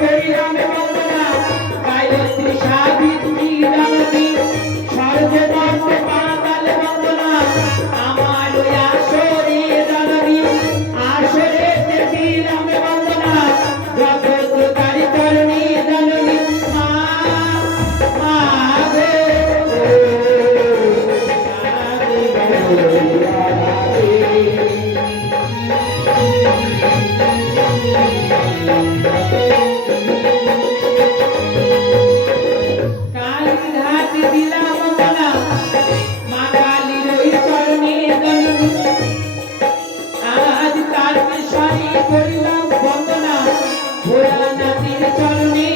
করিলাম বন্দনা গায়ত্রী সাবিত্রী জননী সর্বমন্ত্র পাতাল বন্দনা আমার ওই আসরে জননী আসরে দিলাম বন্দনা জগৎকারী তরণী জননী মা মা গো কালীঘাট দিলাম বন্দনা মা কালীর ওই চরণে জননী আজ তার বিষয়ে করিলাম বন্দনা ভোলানাথের চরণে